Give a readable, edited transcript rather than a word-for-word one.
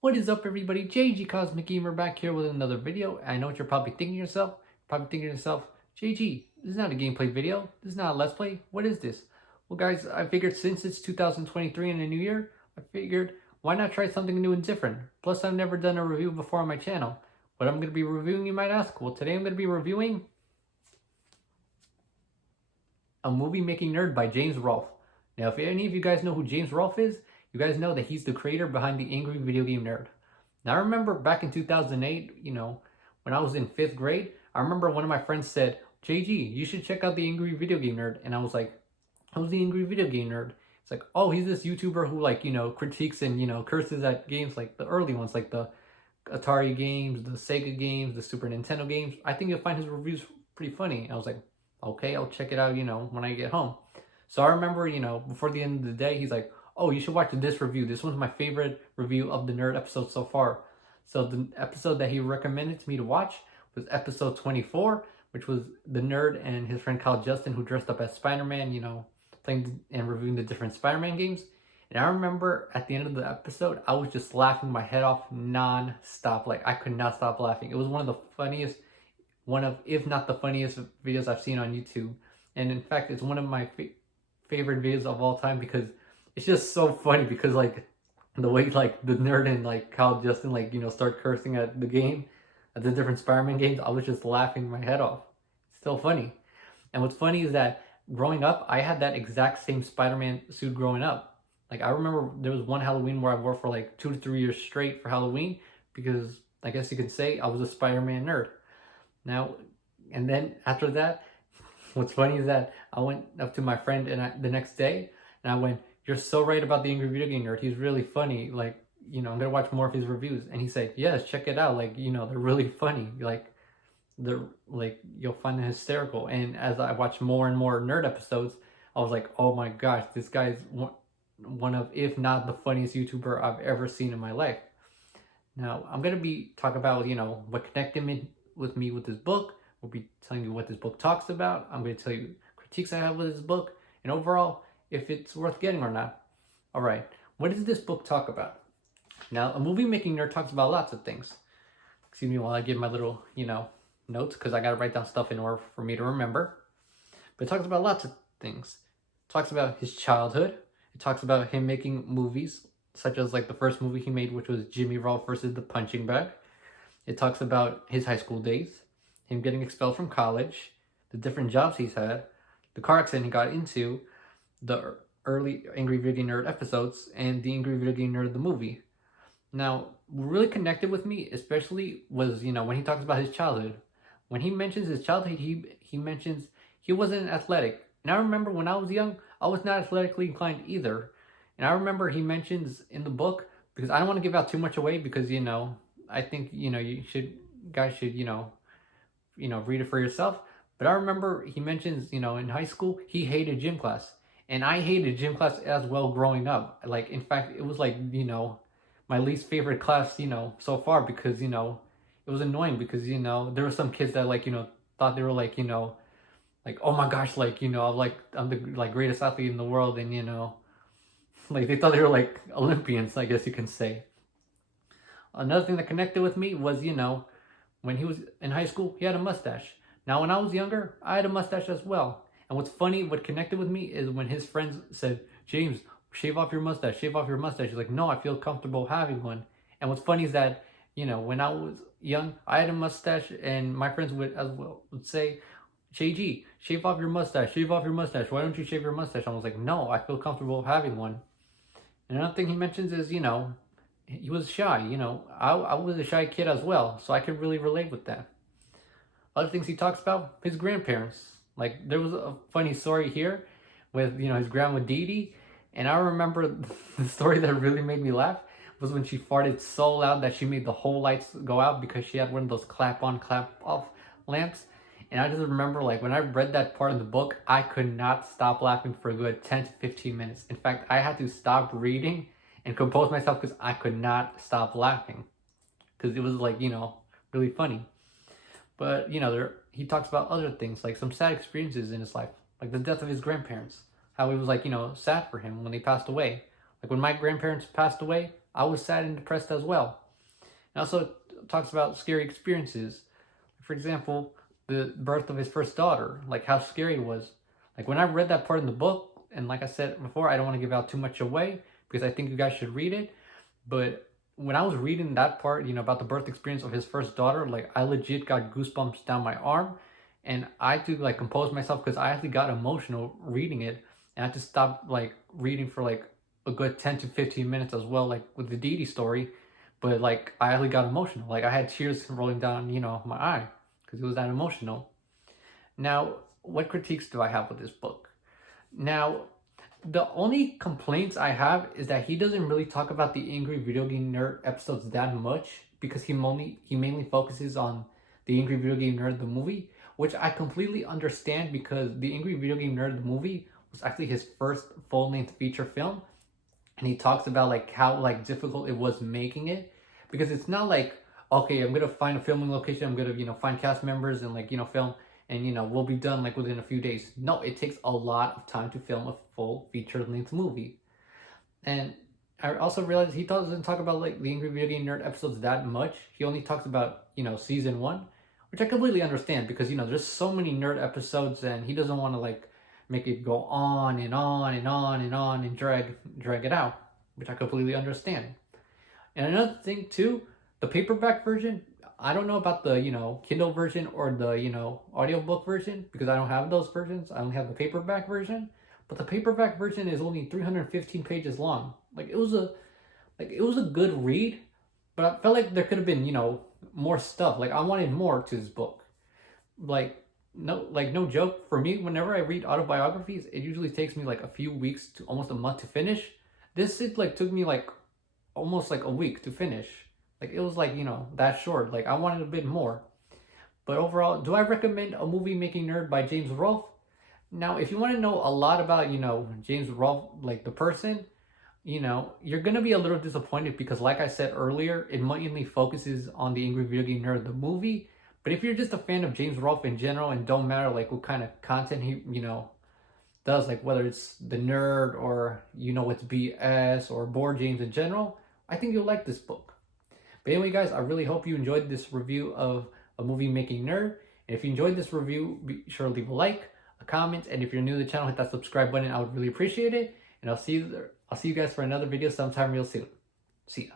What is up, everybody? JG Cosmic Gamer back here with another video. I know what you're probably thinking to yourself. JG, this is not a gameplay video. This is not a Let's Play. What is this? Well, guys, I figured since it's 2023 and a new year, I figured why not try something new and different? Plus, I've never done a review before on my channel. What I'm going to be reviewing, you might ask? Well, today I'm going to be reviewing A Movie Making Nerd by James Rolfe. Now, if any of you guys know who James Rolfe is, you guys know that he's the creator behind the Angry Video Game Nerd. Now, I remember back in 2008, when I was in 5th grade, I remember one of my friends said, JG, you should check out the Angry Video Game Nerd. And I was like, who's the Angry Video Game Nerd? It's like, oh, he's this YouTuber who critiques and, curses at games like the early ones, like the Atari games, the Sega games, the Super Nintendo games. I think you'll find his reviews pretty funny. And I was like, okay, I'll check it out, when I get home. So I remember, before the end of the day, he's like, oh, you should watch this review. This one's my favorite review of the nerd episode so far. So the episode that he recommended to me to watch was episode 24, which was the nerd and his friend Kyle Justin, who dressed up as Spider-Man, playing and reviewing the different Spider-Man games. And I remember at the end of the episode, I was just laughing my head off non-stop. Like, I could not stop laughing. It was one of the funniest, if not the funniest videos I've seen on YouTube. And in fact, it's one of my favorite videos of all time because it's just so funny because the way the nerd and Kyle Justin start cursing at the game, at the different Spider-Man games, I was just laughing my head off. It's still funny. And what's funny is that growing up, I had that exact same Spider-Man suit growing up. Like, I remember there was one Halloween where I wore for 2 to 3 years straight for Halloween because I guess you could say I was a Spider-Man nerd. Now, and then after that, what's funny is that I went up to my friend the next day and I went, you're so right about the Angry Video Game Nerd. He's really funny. I'm going to watch more of his reviews. And he said, yes, check it out. They're really funny. You'll find it hysterical. And as I watched more and more nerd episodes, I was like, oh my gosh, this guy's one of, if not the funniest YouTuber I've ever seen in my life. Now, I'm going to be talking about, what connected with me with this book. We'll be telling you what this book talks about. I'm going to tell you critiques I have with this book. And overall, if it's worth getting or not. All right, what does this book talk about? Now, A Movie Making Nerd talks about lots of things. Excuse me while I give my little, notes, because I got to write down stuff in order for me to remember. But it talks about lots of things. It talks about his childhood. It talks about him making movies, such as the first movie he made, which was Jimmy Rolfe versus the Punching Bag. It talks about his high school days, him getting expelled from college, the different jobs he's had, the car accident he got into, the early Angry Video Game Nerd episodes, and the Angry Video Game Nerd the movie. Now, what really connected with me, especially, was, when he talks about his childhood. When he mentions his childhood, he mentions he wasn't athletic. And I remember when I was young, I was not athletically inclined either. And I remember he mentions in the book, because I don't want to give out too much away, because, I think, guys should, read it for yourself. But I remember he mentions, in high school, he hated gym class. And I hated gym class as well growing up. In fact, it was my least favorite class, so far because, it was annoying because, there were some kids that thought they were oh my gosh, I'm the greatest athlete in the world. And, they thought they were Olympians, I guess you can say. Another thing that connected with me was, when he was in high school, he had a mustache. Now, when I was younger, I had a mustache as well. And what's funny, what connected with me is when his friends said, James, shave off your mustache, shave off your mustache. He's like, no, I feel comfortable having one. And what's funny is that, when I was young, I had a mustache and my friends would say, JG, shave off your mustache, shave off your mustache. Why don't you shave your mustache? I was like, no, I feel comfortable having one. And another thing he mentions is, he was shy. I was a shy kid as well, so I could really relate with that. Other things he talks about, his grandparents. There was a funny story here with, his grandma Dee Dee. And I remember the story that really made me laugh was when she farted so loud that she made the whole lights go out because she had one of those clap on, clap off lamps. And I just remember, when I read that part of the book, I could not stop laughing for a good 10 to 15 minutes. In fact, I had to stop reading and compose myself because I could not stop laughing. Because it was, really funny. But, he talks about other things, some sad experiences in his life, like the death of his grandparents. How it was, sad for him when they passed away. When my grandparents passed away, I was sad and depressed as well. It also talks about scary experiences. For example, the birth of his first daughter, like how scary it was. Like when I read that part in the book, and like I said before, I don't want to give out too much away because I think you guys should read it. But when I was reading that part, about the birth experience of his first daughter, like I legit got goosebumps down my arm, and I had to like compose myself because I actually got emotional reading it, and I had to stop like reading for like a good 10 to 15 minutes as well, like with the Dee Dee story. But like I actually got emotional, like I had tears rolling down, my eye because it was that emotional. Now, what critiques do I have with this book? Now, the only complaints I have is that he doesn't really talk about the Angry Video Game Nerd episodes that much because he mainly focuses on the Angry Video Game Nerd the movie, which I completely understand because the Angry Video Game Nerd the movie was actually his first full-length feature film, and he talks about like how like difficult it was making it because it's not like, okay, I'm gonna find a filming location, I'm gonna find cast members and like film, and we'll be done like within a few days. No, it takes a lot of time to film a full feature length movie. And I also realized he doesn't talk about like the Angry Video Game Nerd episodes that much. He only talks about season one, which I completely understand because there's so many nerd episodes and he doesn't want to like make it go on and on and on and on and drag it out, which I completely understand. And another thing too, the paperback version, I don't know about the Kindle version or the audiobook version because I don't have those versions. I only have the paperback version. But the paperback version is only 315 pages long. Like it was a good read, but I felt like there could have been, more stuff. Like I wanted more to this book. No joke, for me, whenever I read autobiographies, it usually takes me like a few weeks to almost a month to finish. This it like took me like almost like a week to finish. Like it was like, that short. Like I wanted a bit more. But overall, do I recommend A Movie Making Nerd by James Rolfe? Now, if you want to know a lot about, James Rolfe, like the person, you're going to be a little disappointed because like I said earlier, it mainly focuses on the Angry Video Game Nerd, the movie. But if you're just a fan of James Rolfe in general and don't matter like what kind of content he, does, like whether it's the nerd or, it's BS or board games in general, I think you'll like this book. But anyway, guys, I really hope you enjoyed this review of A Movie Making Nerd. And if you enjoyed this review, be sure to leave a like, a comment, and if you're new to the channel, hit that subscribe button. I would really appreciate it. And I'll see you guys for another video sometime real soon. See ya.